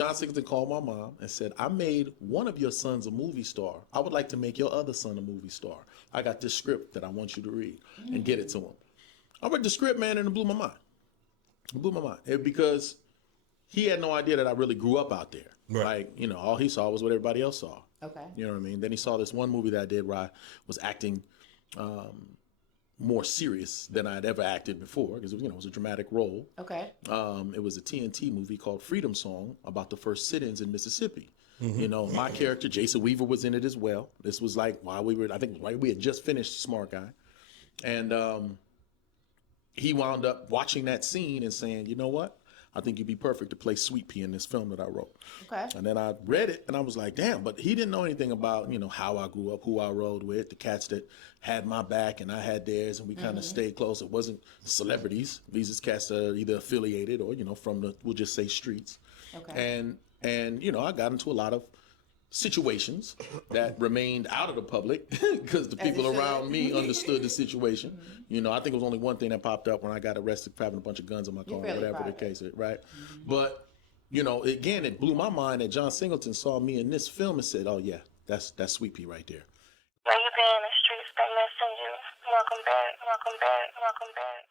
John Singleton called my mom and said, I made one of your sons a movie star. I would like to make your other son a movie star. I got this script that I want you to read and get it to him. I read the script, man, and it blew my mind. It blew my mind. Because he had no idea that I really grew up out there. Right. Like, you know, all he saw was what everybody else saw. Okay. You know what I mean? Then he saw this one movie that I did where I was acting more serious than I'd ever acted before because, you know, it was a dramatic role. Okay. It was a TNT movie called Freedom Song about the first sit-ins in Mississippi. You know, my character, Jason Weaver, was in it as well. This was like while we were, I think, right, we had just finished Smart Guy. And he wound up watching that scene and saying, you know what? I think you'd be perfect to play Sweet Pea in this film that I wrote. Okay. And then I read it and I was like, damn, but he didn't know anything about, you know, how I grew up, who I rode with, the cats that had my back and I had theirs, and we kind of stayed close. It wasn't celebrities. These is cats that are either affiliated or, you know, from the, we'll just say streets. Okay. And you know, I got into a lot of situations that remained out of the public because the people around me understood the situation. You know, I think it was only one thing that popped up when I got arrested for having a bunch of guns in my car, whatever the case is, right? But, you know, again, it blew my mind that John Singleton saw me in this film and said, oh, yeah, that's Sweet Pea right there. Now you been in the streets, they missing you. Welcome back, welcome back, welcome back.